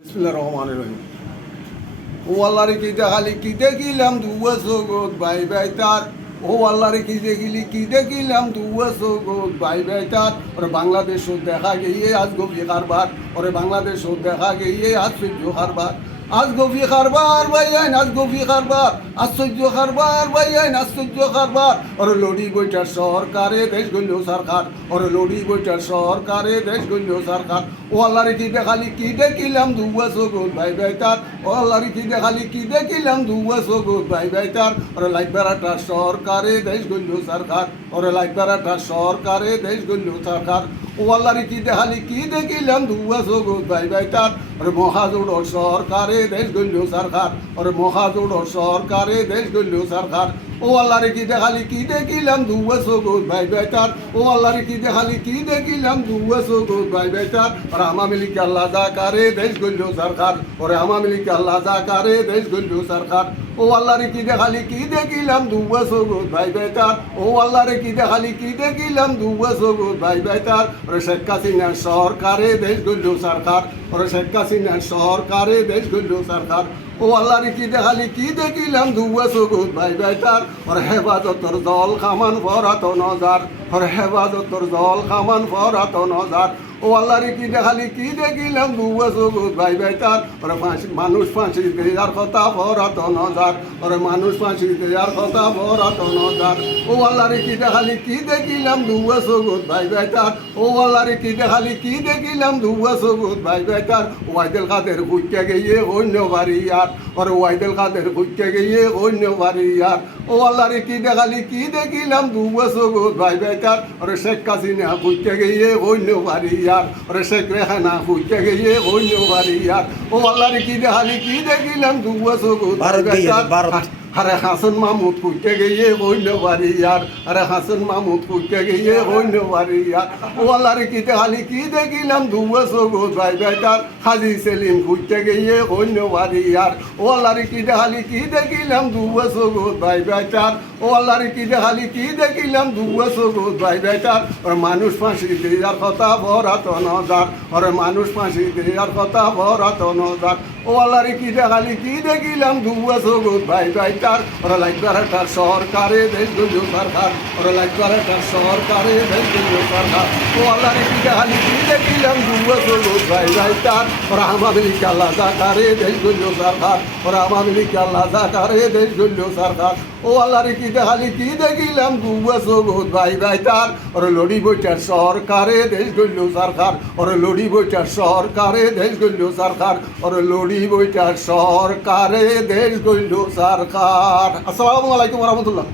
বিসমিল্লাহির রহমানির রহিম। ও আল্লাহরে কি দেখালি কি দেখিলাম দুয়া জগৎ ভাই ভাই তার। ও আল্লাহরে কি দেখিলি কি দেখিলাম দুয়া জগৎ ভাই ভাই তার। ওরে বাংলাদেশ দেখা গিয়ে আজ গভি কারবার। ওরে বাংলাদেশ দেখা গিয়ে আশ্চর্য কারবার। আজ গভি কারবার ভাইয়ান আজ গভি কারবার। আশ্চর্য কারবার ভাইয়ান আশ্চর্য কারবার। ওরে লড়ি বইটার সরকারে দেশ গল্য সরকার। ওরে লড়ি বইটার সরকারে দেশ গল্য সরকার। ও আল্লাহরে কি দেখালি কি দেখিলাম দুয়া জগৎ ভাই ভাই তার। ও আল্লাহরে কি দেখালি কি দেখিলাম দুয়া জগৎ ভাই ভাই তার। ওরে লাইট বেড়াটা সরকারে দেশ গল্য সরকার। ওরে লাইট বেড়াটা সরকারে দেশ গল্য সরকার। ও আল্লাহরে কি দেখালি কি দেখিলাম দুয়া জগৎ ভাই ভাই তার। ওরে মহাজোড় সরকারে দেশ গল্য সরকার। ওরে মহাজোড় সরকারে দেশ গল্য সরকার। ও আল্লাহরে কি দেখালি কি দেখিলাম দুয়া জগৎ ভাই ভাই তার। ও আল্লাহরে কি দেখালি কি দেখিলাম দুয়া জগৎ ভাই ভাই তার। ওরে আমামিলিকে আল্লাহ জাকারে দেশ গল্য সরকার। ওরে আমামিলিকে আল্লাহ জাকারে দেশ গল্য সরকার। ও আল্লাহরে কি দেখালি কি দেখিলাম দুয়া জগৎ ভাই ভাই তার। ও আল্লাহরে কি দেখালি কি দেখিলাম দুয়া জগৎ ভাই ভাই তার। ওরে শেখ হাসিনার সরকারে দেশ গল্য সরকার। ওরে শেখ হাসিনার সরকারে দেশ গল্য সরকার। ও আল্লাহরে কি দেখালি কি দেখিলাম দুয়া জগৎ ভাই ভাই তার। ওরে হেফাজতর জল খামান ফরাত নজার। ওরে হেফাজতর জল খামান ফরাত নজার। ও আল্লাহরে কি দেখালি কি দেখিলাম দুয়া জগৎ ভাই ভাই তার। ওরে মানুষ ফাঁসি দেওয়ার কথা ফরাত নজার। ওরে মানুষ ফাঁসি দেওয়ার কথা ফরাত নজার। ও আল্লাহরে কি দেখালি কি দেখিলাম দুয়া জগৎ ভাই ভাই তার। ও আল্লাহরে কি দেখালি কি দেখিলাম দুয়া জগৎ ভাই ভাই তার। ওয়াইদেল কাদের বুঝতে গিয়ে অন্য বাড়িয়ার। ওরে ওয়াইদেল কাদের বুঝতে গিয়ে অন্য বাড়িয়ার। ও আল্লাহরে কি দেখালি কি দেখিলাম দুয়া জগৎ ভাই ভাই তার। ওরে শেখ হাসিনা বুঝতে গিয়ে অন্য বাড়িয়ার। ওরে শেখ রেহানা বুঝতে গিয়ে অন্য বাড়িয়ার। ও আল্লাহরে কি দেখালি কি দেখিলাম দুয়া জগৎ ভাই ভাই তার। আরে হাসান মাহমুদ কুইতে গিয়ে অন্য বাড়িয়ার। আরে হাসান মাহমুদ কুইতে গিয়ে অন্য বাড়িয়ার। ও আল্লাহরে কি দেখালি কি দেখিলাম দুয়া জগৎ ভাই ভাই তার। হাজি সেলিম কুইতে গিয়ে অন্য বাড়িয়ার। ও আল্লাহরে কি দেখালি কি দেখিলাম দুয়া জগৎ ভাই ভাই তার। ও আল্লাহরে কি দেখালি কি দেখিলাম দুয়া জগৎ ভাই ভাই তার। ওরে মানুষ ফাঁসি দেওয়ার কথা ভরাত নজার। ওরে মানুষ ফাঁসি দেওয়ার কথা ভরাত নজার। ও আল্লাহরে কি দেখালি কি দেখিলাম দুয়া জগৎ ভাই ভাই তার। ওরা লাইটবারাটার সরকারে দেশ গল্য সরকার। ওরা লাইটবারাটার সরকারে দেশ গল্য সরকার। ও আল্লাহরে কি দেখালি কি দেখিলাম দুয়া জগৎ ভাই ভাই তার। ওরা আমামিলিকে আল্লাহ জাকারে দেশ গল্য সরকার। ওরা আমামিলিকে আল্লাহ জাকারে দেশ গল্য সরকার। ও আল্লাহরে কি দেখালি কি দেখিলাম দুয়া জগৎ ভাই ভাই তার। ওরে লড়ি বইটার সরকারে দেশ গল্য সরকার। ওরে লড়ি বইটার সরকারে দেশ গল্য সরকার। ওরে লড়ি বইটার সরকারে দেশ গল্য সরকার। আসসালামু আলাইকুম রহমতুল্লাহ।